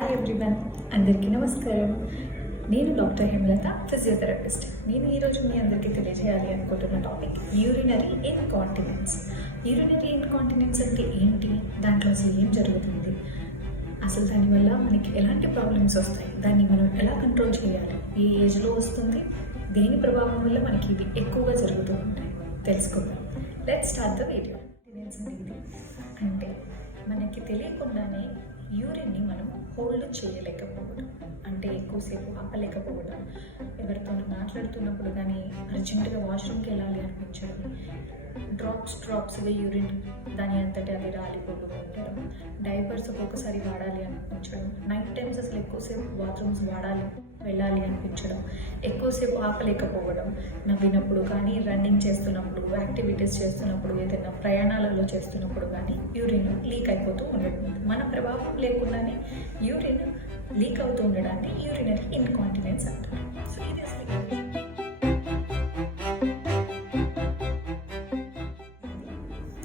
Hi everyone, అందరికీ నమస్కారం. నేను డాక్టర్ హేమలత, ఫిజియోథెరపిస్ట్. నేను ఈరోజు మీ అందరికీ తెలియజేయాలి అనుకుంటున్న topic urinary incontinence. Urinary incontinence అంటే ఏంటి, దాంట్లో అసలు ఏం జరుగుతుంది, అసలు దానివల్ల మనకి ఎలాంటి ప్రాబ్లమ్స్ వస్తాయి, దాన్ని మనం ఎలా కంట్రోల్ చేయాలి, ఏ ఏజ్లో వస్తుంది, దేని ప్రభావం వల్ల మనకి ఇవి ఎక్కువగా జరుగుతూ ఉంటాయి తెలుసుకుందాం. Let's start the video. Incontinence అనేది అంటే మనకి తెలియకుండానే యూరిన్ని మనం హోల్డ్ చేయలేకపోవడం, అంటే ఎక్కువసేపు ఆపలేకపోవడం, ఎవరితోనూ మాట్లాడుతున్నప్పుడు కానీ అర్జెంటుగా వాష్రూమ్కి వెళ్ళాలి అనిపించడం, డ్రాప్స్గా యూరిన్ దాని అంతటి అది రాలిపోతూ ఉండడం, డైపర్స్ ఒక్కొక్కసారి వాడాలి అనిపించడం, నైట్ టైమ్స్ అసలు ఎక్కువసేపు బాత్రూమ్స్ వెళ్ళాలి అనిపించడం, ఎక్కువసేపు ఆపలేకపోవడం, నవ్వినప్పుడు కానీ, రన్నింగ్ చేస్తున్నప్పుడు, యాక్టివిటీస్ చేస్తున్నప్పుడు, ఏదైనా ప్రయాణాలలో చేస్తున్నప్పుడు కానీ యూరిన్ లీక్ అయిపోతూ ఉండడం. మన ప్రభావం లేకుండానే యూరిన్ లీక్ అవుతూ ఉండడాన్ని యూరినరీ ఇన్కాంటినెన్స్ అంటారు. సో ఇది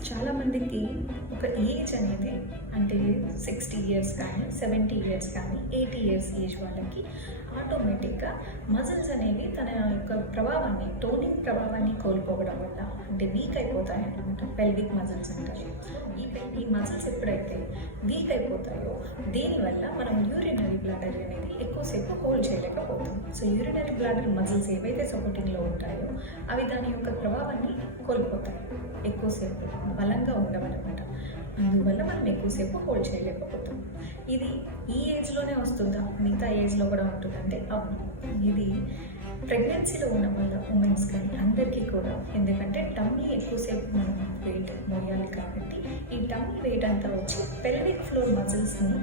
చాలామందికి ఒక ఏజ్ అనేది, అంటే 60 ఇయర్స్ కానీ, 70 ఇయర్స్ కానీ, 80 ఇయర్స్ ఏజ్ వాళ్ళకి ఆటోమేటిక్గా మజిల్స్ అనేవి తన యొక్క ప్రభావాన్ని, టోనింగ్ ప్రభావాన్ని కోల్పోవడం వల్ల అంటే వీక్ అయిపోతాయి అన్నమాట. పెల్విక్ మజిల్స్ అంటారు. ఈ మజిల్స్ ఎప్పుడైతే వీక్ అయిపోతాయో దీనివల్ల మనం యూరినరీ బ్లాడర్ అనేది ఎక్కువసేపు హోల్డ్ చేయలేకపోతాం. సో యూరినరీ బ్లాడర్ మజిల్స్ ఏవైతే సపోర్టింగ్లో ఉంటాయో అవి దాని యొక్క ప్రభావాన్ని కోల్పోతాయి, ఎక్కువసేపు బలంగా ఉండడం అనమాట. అందువల్ల మనం ఎక్కువసేపు హోల్డ్ చేయలేకపోతాం. ఇది ఈ ఏజ్లోనే వస్తుందా, మిగతా ఏజ్లో కూడా ఉంటుందంటే అవును. ఇది ప్రెగ్నెన్సీలో ఉన్న వాళ్ళ ఉమెన్స్ కానీ అందరికీ కూడా, ఎందుకంటే టమ్మీ ఎక్కువసేపు మనం వెయిట్ మోయాలి కాబట్టి ఈ టమ్మీ వెయిట్ అంతా వచ్చి పెల్విక్ ఫ్లోర్ మజిల్స్ని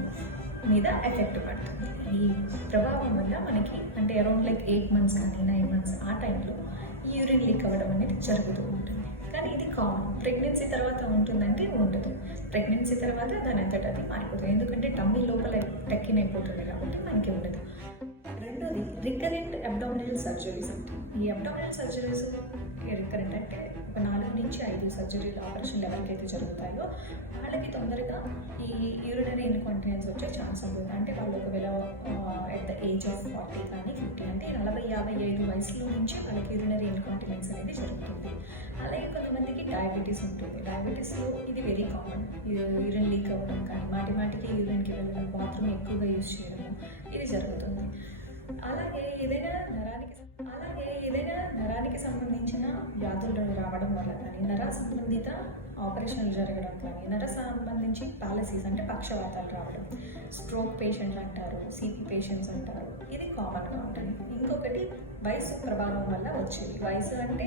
మీద ఎఫెక్ట్ పడుతుంది. ఈ ప్రభావం వల్ల మనకి అంటే అరౌండ్ 8 months కానీ 9 months ఆ టైంలో యూరిన్ లీక్ అవ్వడం అనేది జరుగుతూ ఉంటుంది. కానీ ఇది కామన్. ప్రెగ్నెన్సీ తర్వాత ఉంటుందంటే ఉండదు. ప్రెగ్నెన్సీ తర్వాత దాని అంతటా అది మారిపోతుంది, ఎందుకంటే టమ్మీ లోపల టెక్కిన్ అయిపోతుంది కాబట్టి మనకి ఉండదు. రెండోది రికరెంట్ అబ్డామినల్ సర్జరీస్ అంటే ఈ అబ్డామినల్ సర్జరీస్ రికరెంట్ అంటే ఒక 4 నుంచి 5 సర్జరీలు, ఆపరేషన్లు ఎవరికైతే జరుగుతాయో వాళ్ళకి తొందరగా ఈ యూరినరీ ఇన్కాంటినెన్స్ వచ్చే ఛాన్స్ ఉంటుంది. అంటే వాళ్ళు ఒకవేళ ఎట్ ద ఏజ్ ఆఫ్ 40 కానీ 50 అంటే 40-55 వయసులో నుంచి వాళ్ళకి యూరినరీ ఇన్కాంటినెన్స్ అనేది జరుగుతుంది. అలాగే కొంతమందికి డయాబెటీస్ ఉంటుంది. డయాబెటీస్లో ఇది వెరీ కామన్. యూరిన్ లీక్ అవ్వడం కానీ, మాటికి యూరిన్కి వెళ్ళడం, బాత్రూమ్ ఎక్కువగా యూజ్ చేయడం ఇది జరుగుతుంది. అలాగే ఏదైనా నరానికి సంబంధించిన వ్యాధులు రావడం వల్ల కానీ, నర సంబంధిత ఆపరేషన్లు జరగడం కానీ, నర సంబంధించి పాలసీస్ అంటే పక్షవాతాలు రావడం, స్ట్రోక్ పేషెంట్లు అంటారు, సిపి పేషెంట్స్ అంటారు, ఇది కామన్గా ఉంటుంది. ఇంకొకటి వయసు ప్రభావం వల్ల వచ్చేది. వయసు అంటే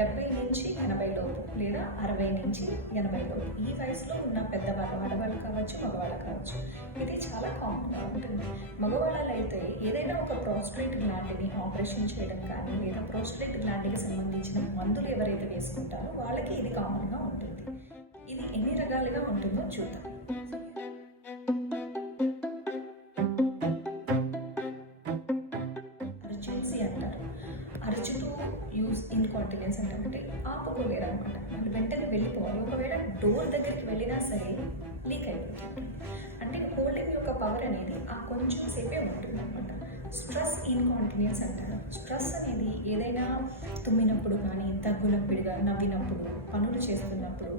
70 నుంచి 80 లోపు లేదా 60 నుంచి 80 లోపు ఈ వయసులో ఉన్న పెద్దవాళ్ళు, ఆడవాళ్ళు కావచ్చు, మగవాళ్ళు కావచ్చు, ఇది చాలా కామన్గా ఉంటుంది. మగవాళ్ళలో అయితే ఏదైనా ఒక ప్రోస్టేట్ గ్లాండ్ని ఆపరేషన్ చేయడం కానీ, లేదా ప్రోస్టేట్ గ్లాండ్కి సంబంధించిన మందులు ఎవరైతే వేసుకుంటారో వాళ్ళకి ఇది కామన్గా ఉంటుంది. ఇది ఎన్ని రకాలుగా ఉంటుందో చూద్దాం. అర్జెన్సీ అంటారు. అర్జుటు యూజ్ ఇన్కాంటినెన్స్ అంటే ఆపుకోలేరు అనమాట. వాళ్ళు వెంటనే వెళ్ళిపోవాలి. ఒకవేళ డోర్ దగ్గరికి వెళ్ళినా సరే లీక్ అయిపోతుంది. అంటే హోల్డింగ్ యొక్క పవర్ అనేది ఆ కొంచెం సేపే ఉంటుంది అనమాట. స్ట్రెస్ ఇన్కాంటినెన్స్ అంటారు. స్ట్రెస్ అనేది ఏదైనా తుమ్మినప్పుడు కానీ, దగ్గునప్పుడుగా, నవ్వినప్పుడు, పనులు చేస్తున్నప్పుడు,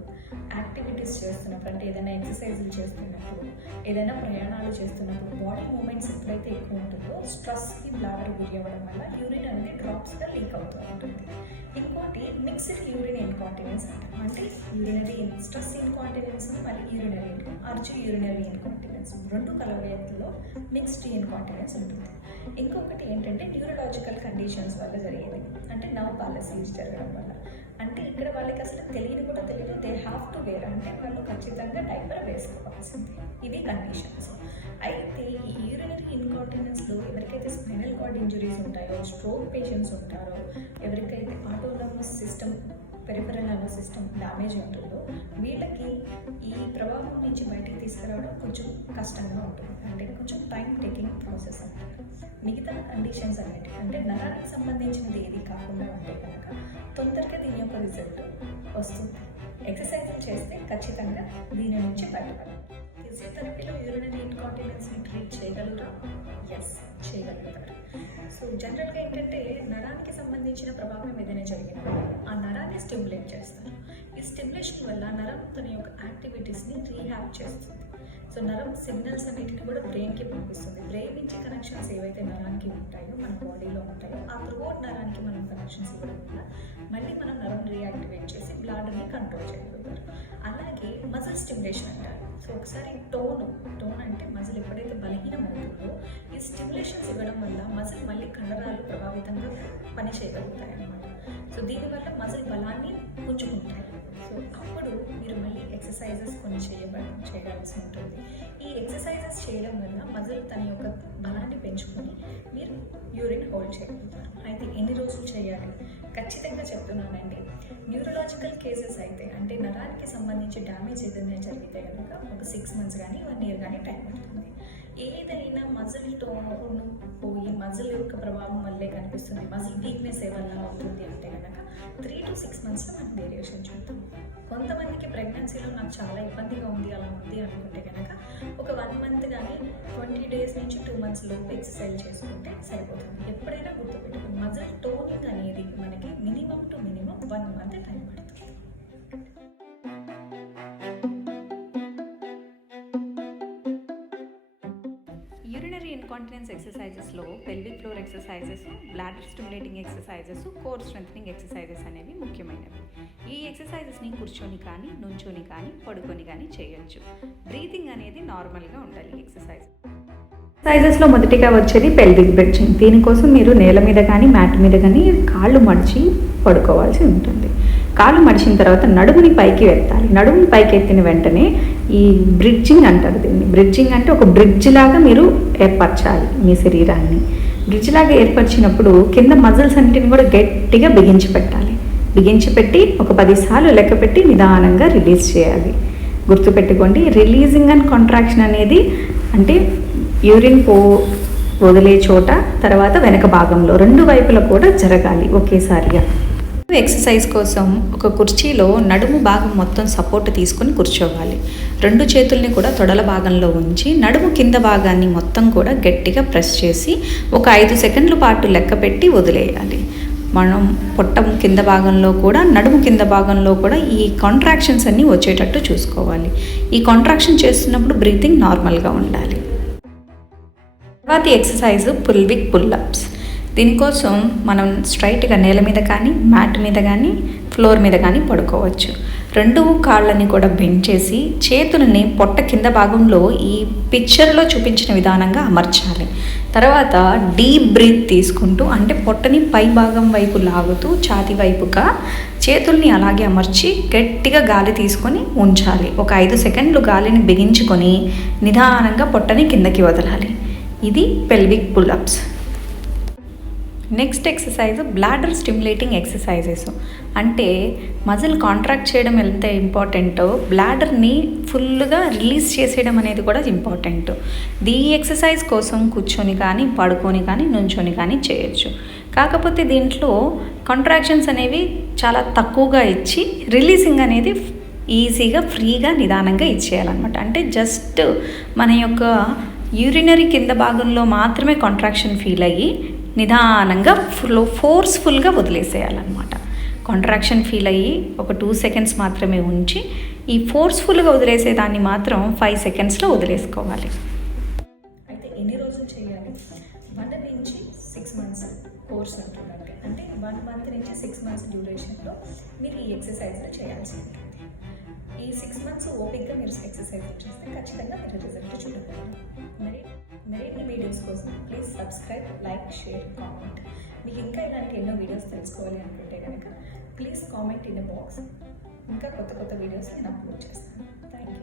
యాక్టివిటీస్ చేస్తున్నప్పుడు, అంటే ఏదైనా ఎక్సర్సైజులు చేస్తున్నప్పుడు, ఏదైనా ప్రయాణాలు చేస్తున్నప్పుడు, బాడీ మూమెంట్స్ ఎప్పుడైతే ఎక్కువ ఉంటుందో స్ట్రెస్కి బ్లాడర్ గురి అవ్వడం వల్ల యూరిన్ అనేది డ్రాప్స్గా లీక్ అవుతూ ఉంటుంది. ఇంకోటి మిక్స్డ్ యూరిన్ ఇన్కాంటినెన్స్ అంటారు. అంటే యూరినరీ స్ట్రెస్ ఇన్కాంటినెన్స్ మరియు యూరినరీ ఇన్కాంటినెన్స్ రెండు కలవయంలో మిక్స్డ్ ఇన్కాంటినెన్స్ ఉంటుంది. ఇంకొకటి ఏంటంటే న్యూరలాజికల్ కండిషన్స్ వల్ల జరిగేది, అంటే నర్వ్ పాలసీస్ జరగడం వల్ల. అంటే ఇక్కడ వాళ్ళకి అసలు తెలియదు, దే హ్యావ్ టు వేర్, అంటే వాళ్ళు ఖచ్చితంగా డైపర్ వేసుకోవాల్సింది. ఇది కండిషన్స్. అయితే ఈ యూరినరీ ఇన్కాంటినెన్స్లో ఎవరికైతే స్పైనల్ కార్డ్ ఇంజరీస్ ఉంటాయో, స్ట్రోక్ పేషెంట్స్ ఉంటారో, ఎవరికైతే autonomous system, peripheral nervous system damage ఉంటుందో వీళ్ళకి ఈ ప్రభావం నుంచి బయటికి తీసుకురావడం కొంచెం కష్టంగా ఉంటుంది. అంటే కొంచెం టైం టేకింగ్ ప్రాసెస్ అంటారు. మిగతా కండిషన్స్ అనేవి అంటే నరానికి సంబంధించినది ఏది కాకుండా ఉంటే కనుక తొందరగా దీని యొక్క రిజల్ట్ వస్తుంది. ఎక్సర్సైజ్ చేస్తే ఖచ్చితంగా దీని నుంచి బయటపడాలి. ఫిజియోథెరపీలో యూరినరీ ఇన్కాంటినెన్స్ని ట్రీట్ చేయగలరా? ఎస్, చేయగలుగుతారు. సో జనరల్గా ఏంటంటే నరానికి సంబంధించిన ప్రభావం ఏదైనా జరిగినప్పుడు ఆ నరాన్ని స్టిమ్యులేట్ చేస్తారు. ఈ స్టిమ్యులేషన్ వల్ల నరం తన యొక్క యాక్టివిటీస్ని రీహ్యాబ్ చేస్తుంది. సో నరం సిగ్నల్స్ అన్నిటిని కూడా బ్రెయిన్కి పంపిస్తుంది. బ్రెయిన్ నుంచి కనెక్షన్స్ ఏవైతే నరానికి ఉంటాయో మన బాడీలో ఉంటాయో ఆ త్రూఅవుట్ నరానికి మనం కనెక్షన్స్ ఇవ్వడం వల్ల మళ్ళీ మనం నరం రీయాక్టివేట్ చేసి బ్లడ్ని కంట్రోల్ చేయగలుగుతారు. అలాగే మజిల్ స్టిమ్యులేషన్ అంటారు. సో ఒకసారి టోన్ అంటే మజిల్ ఎప్పుడైతే బలహీనం అవుతుందో ఈ స్టిమ్యులేషన్స్ ఇవ్వడం వల్ల మజిల్ మళ్ళీ కండరాలు ప్రభావితంగా పని చేయగలుగుతాయి అన్నమాట. సో దీనివల్ల మజిల్ బలాన్ని పుంజుకుంటాయి. సో అప్పుడు మీరు మళ్ళీ ఎక్సర్సైజెస్ కొన్ని చేయవలసి ఉంటుంది. ఈ ఎక్సర్సైజెస్ చేయడం వల్ల మజిల్ తన యొక్క బలాన్ని పెంచుకొని మీరు యూరిన్ హోల్డ్ చేయగలుగుతారు. అయితే ఎన్ని రోజులు చేయాలి? ఖచ్చితంగా చెప్తున్నానండి, న్యూరలాజికల్ కేసెస్ అయితే అంటే నరానికి సంబంధించి డ్యామేజ్ ఏదైనా జరిగితే కనుక ఒక 6 months కానీ 1 year కానీ టైం పడుతుంది. ఏదైనా మజిల్ టోన్ పోయి మజిల్ యొక్క ప్రభావం వల్లే కనిపిస్తుంది, మజిల్ వీక్నెస్ వల్ల అవుతుంది అంటే కనుక 3 to 6 monthsలో మనం వేరియేషన్ చూద్దాం. కొంతమందికి ప్రెగ్నెన్సీలో నాకు చాలా ఇబ్బందిగా ఉంది అలా ఉంది అనుకుంటే కనుక ఒక 1 month కానీ 20 days నుంచి 2 months లోపు ఎక్సర్సైజ్ చేసుకుంటే సరిపోతుంది. ఎప్పుడైనా గుర్తుపెట్టుకోండి, మజిల్ టోనింగ్ అనేది మనకి మినిమం 1 month టైం పడుతుంది. యూరినరీ ఇన్కాంటినెన్స్ ఎక్సర్సైజెస్లో pelvic floor exercises, bladder stimulating exercises, core strengthening exercises అనేవి ముఖ్యమైనవి. ఈ ఎక్సర్సైజెస్ని కూర్చొని కానీ, నుంచొని కానీ, పడుకొని కానీ చేయొచ్చు. బ్రీతింగ్ అనేది నార్మల్గా ఉండాలి. ఎక్సర్సైజెస్లో మొదటిగా వచ్చేది పెల్విక్ బ్రెచింగ్. దీనికోసం మీరు నేల మీద కానీ మ్యాట్ మీద కానీ కాళ్ళు మడిచి పడుకోవాల్సి ఉంటుంది. కాళ్ళు మడిచిన తర్వాత నడుముని పైకి ఎత్తాలి. నడుముని పైకి ఎత్తిన వెంటనే ఈ బ్రిడ్జింగ్ అంటారు దీన్ని. బ్రిడ్జింగ్ అంటే ఒక బ్రిడ్జ్ లాగా మీరు ఏర్పరచాలి మీ శరీరాన్ని. బ్రిడ్జ్ లాగా ఏర్పరిచినప్పుడు కింద మజిల్స్ అన్నింటిని కూడా గట్టిగా బిగించి పెట్టాలి. బిగించి పెట్టి ఒక 10 సార్లు లెక్క పెట్టి నిదానంగా రిలీజ్ చేయాలి. గుర్తుపెట్టుకోండి, రిలీజింగ్ అండ్ కాంట్రాక్షన్ అనేది అంటే యూరిన్ వదిలే చోట తర్వాత వెనక భాగంలో 2 వైపులా కూడా జరగాలి ఒకేసారిగా. ఎక్సర్సైజ్ కోసం ఒక కుర్చీలో నడుము భాగం మొత్తం సపోర్ట్ తీసుకొని కూర్చోవాలి. 2 చేతుల్ని కూడా తొడల భాగంలో ఉంచి నడుము కింద భాగాన్ని మొత్తం కూడా గట్టిగా ప్రెస్ చేసి ఒక 5 సెకండ్ల పాటు లెక్క పెట్టి వదిలేయాలి. మనం పొట్టం కింద భాగంలో కూడా నడుము కింద భాగంలో కూడా ఈ కాంట్రాక్షన్స్ అన్నీ వచ్చేటట్టు చూసుకోవాలి. ఈ కాంట్రాక్షన్ చేస్తున్నప్పుడు బ్రీతింగ్ నార్మల్గా ఉండాలి. తర్వాతి ఎక్సర్సైజ్ పుల్విక్ పుల్అప్స్. దీనికోసం మనం స్ట్రైట్గా నేల మీద కానీ మ్యాట్ మీద కానీ ఫ్లోర్ మీద కానీ పడుకోవచ్చు. 2 కాళ్ళని కూడా బెండ్ చేసి చేతులని పొట్ట కింద భాగంలో ఈ పిక్చర్లో చూపించిన విధానంగా అమర్చాలి. తర్వాత డీప్ బ్రీత్ తీసుకుంటూ అంటే పొట్టని పై భాగం వైపు లాగుతూ ఛాతీ వైపుగా చేతుల్ని అలాగే అమర్చి గట్టిగా గాలి తీసుకొని ఉంచాలి. ఒక 5 సెకండ్లు గాలిని బిగించుకొని నిదానంగా పొట్టని కిందకి వదలాలి. ఇది pelvic pull-ups. Next exercise bladder stimulating exercises. అంటే మజిల్ కాంట్రాక్ట్ చేయడం ఎంత ఇంపార్టెంటో బ్లాడర్ని ఫుల్గా రిలీజ్ చేసేయడం అనేది కూడా ఇంపార్టెంట్. ఈ ఎక్సర్సైజ్ కోసం కూర్చొని కానీ పడుకొని కానీ నుంచొని కానీ చేయొచ్చు. కాకపోతే దీంట్లో కాంట్రాక్షన్స్ అనేవి చాలా తక్కువగా ఇచ్చి రిలీజింగ్ అనేది ఈజీగా ఫ్రీగా నిదానంగా ఇచ్చేయాలన్నమాట. అంటే జస్ట్ మన యొక్క యూరినరీ కింద భాగంలో మాత్రమే కాంట్రాక్షన్ ఫీల్ అయ్యి నిదానంగా ఫోర్స్ఫుల్గా వదిలేసేయాలన్నమాట. కాంట్రాక్షన్ ఫీల్ అయ్యి ఒక 2 seconds మాత్రమే ఉంచి ఈ ఫోర్స్ఫుల్గా వదిలేసేదాన్ని మాత్రం 5 secondsలో వదిలేసుకోవాలి. అయితే ఎన్ని రోజులు చేయాలి? 1 నుంచి 6 months కోర్స్ ఉంటుందండి. అంటే 1 month నుంచి 6 months డ్యూరేషన్లో మీరు ఈ ఎక్సర్సైజ్లు చేయాల్సి ఉంటుంది. ఈ 6 months ఓపిక్గా మీరు ఎక్సర్సైజ్ చేస్తే ఖచ్చితంగా మీరు రిజల్ట్ చూడగలరు. మరిన్ని వీడియోస్ కోసం please subscribe, like, share, comment. మీకు ఇంకా ఇలాంటి ఎన్నో వీడియోస్ తెలుసుకోవాలి అనుకుంటే కనుక please comment in the box. ఇంకా కొత్త వీడియోస్ నేను అప్లోడ్ చేస్తాను. Thank you.